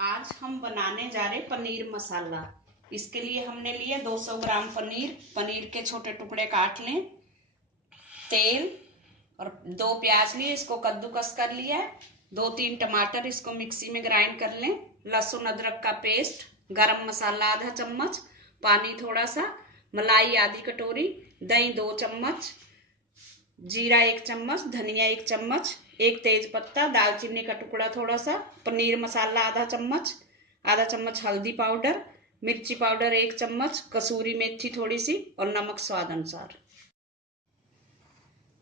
आज हम बनाने जा रहे पनीर मसाला। इसके लिए हमने लिए 200 ग्राम पनीर। पनीर के छोटे टुकड़े काट लें। तेल और 2 प्याज लिए, इसको कद्दूकस कर लिया है। 2-3 टमाटर, इसको मिक्सी में ग्राइंड कर लें। लहसुन अदरक का पेस्ट, गरम मसाला आधा चम्मच, पानी थोड़ा सा, मलाई आधी कटोरी, दही 2 चम्मच, जीरा 1 चम्मच, धनिया 1 चम्मच, 1 तेज पत्ता, दालचीनी का टुकड़ा थोड़ा सा, पनीर मसाला आधा चम्मच हल्दी पाउडर, मिर्ची पाउडर 1 चम्मच, कसूरी मेथी थोड़ी सी और नमक स्वाद अनुसार।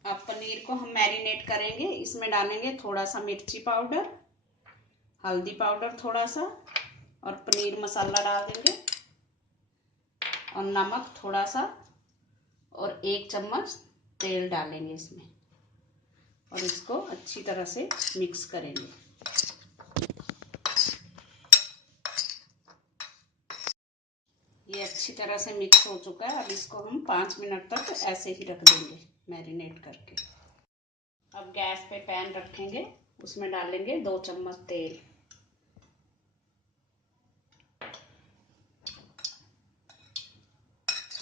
अब पनीर को हम मैरिनेट करेंगे। इसमें डालेंगे थोड़ा सा मिर्ची पाउडर, हल्दी पाउडर थोड़ा सा और पनीर मसाला डाल देंगे और नमक थोड़ा सा और 1 चम्मच तेल डालेंगे इसमें और इसको अच्छी तरह से मिक्स करेंगे। ये अच्छी तरह से मिक्स हो चुका है। अब इसको हम 5 मिनट तक ऐसे ही रख देंगे मैरिनेट करके। अब गैस पे पैन रखेंगे, उसमें डालेंगे 2 चम्मच तेल।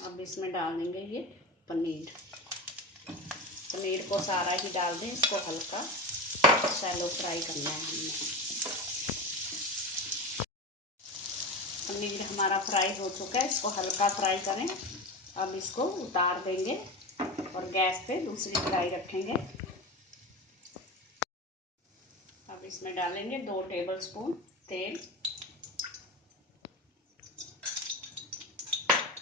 अब इसमें डाल देंगे ये पनीर को सारा ही डाल दें। इसको हल्का शैलो फ्राई करना है हमने। पनीर हमारा फ्राई हो चुका है, इसको हल्का फ्राई करें। अब इसको उतार देंगे और गैस पे दूसरी कढ़ाई रखेंगे। अब इसमें डालेंगे 2 टेबलस्पून तेल।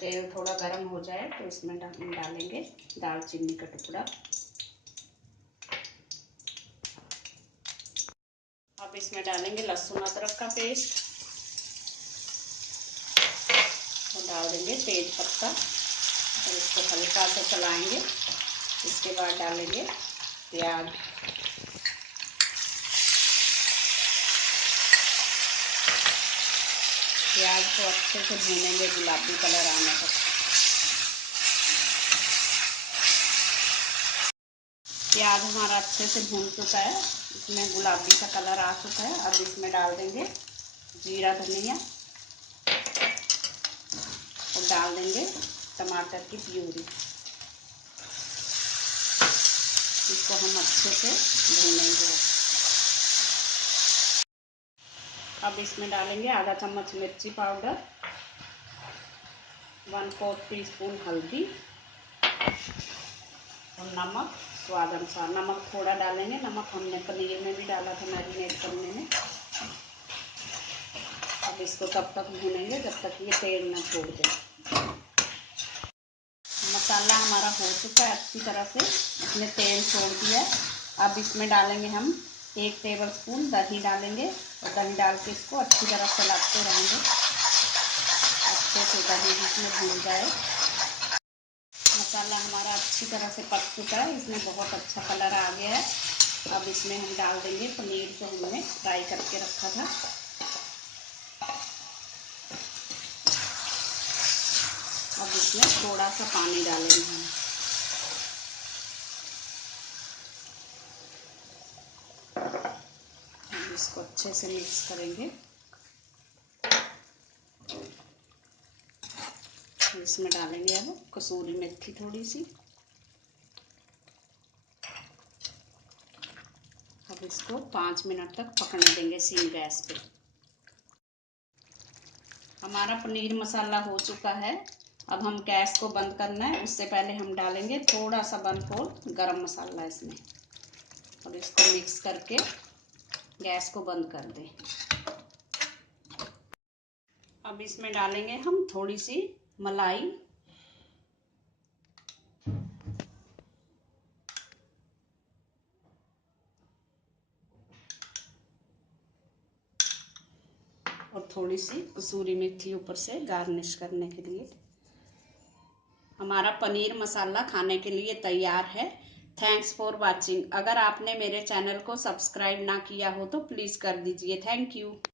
तेल थोड़ा गर्म हो जाए तो इसमें डालेंगे दालचीनी का टुकड़ा। अब इसमें डालेंगे लहसुन अदरक का पेस्ट और डाल देंगे तेज पत्ता और इसको हल्का सा चलाएंगे। इसके बाद डालेंगे प्याज। प्याज को अच्छे से भूनेंगे गुलाबी कलर आने तक। प्याज हमारा अच्छे से भून चुका है, इसमें गुलाबी सा कलर आ चुका है। अब इसमें डाल देंगे जीरा धनिया और डाल देंगे टमाटर की प्यूरी। इसको हम अच्छे से भूनेंगे। अब इसमें डालेंगे आधा चम्मच मिर्ची पाउडर, 1/4 टीस्पून हल्दी और नमक स्वाद अनुसार। नमक थोड़ा डालेंगे, नमक हमने पनीर में भी डाला था मैरिनेट करने में। अब इसको तब तक भूनेंगे जब तक ये तेल ना छोड़ दे। मसाला हमारा हो चुका है अच्छी तरह से, इसने तेल छोड़ दिया है। अब इसमें डालेंगे हम 1 टेबलस्पून दही डालेंगे और दही डाल के इसको अच्छी तरह से चलाते रहेंगे। अच्छे से दही इसमें भून जाए। मसाला हमारा अच्छी तरह से पक चुका है, इसमें बहुत अच्छा कलर आ गया है। अब इसमें हम डाल देंगे पनीर जो हमने फ्राई करके रखा था। अब इसमें थोड़ा सा पानी डालेंगे हम। अब इसको अच्छे से मिक्स करेंगे। इसमें डालेंगे अब कसूरी मेथी थोड़ी सी। अब इसको 5 मिनट तक पकने देंगे सिम गैस पे। हमारा पनीर मसाला हो चुका है। अब हम गैस को बंद करना है, उससे पहले हम डालेंगे थोड़ा सा 1/4 गरम मसाला इसमें और इसको मिक्स करके गैस को बंद कर दें। अब इसमें डालेंगे हम थोड़ी सी मलाई और थोड़ी सी कसूरी मेथी ऊपर से गार्निश करने के लिए। हमारा पनीर मसाला खाने के लिए तैयार है। Thanks for watching. अगर आपने मेरे चैनल को सब्सक्राइब ना किया हो तो प्लीज़ कर दीजिए। Thank you.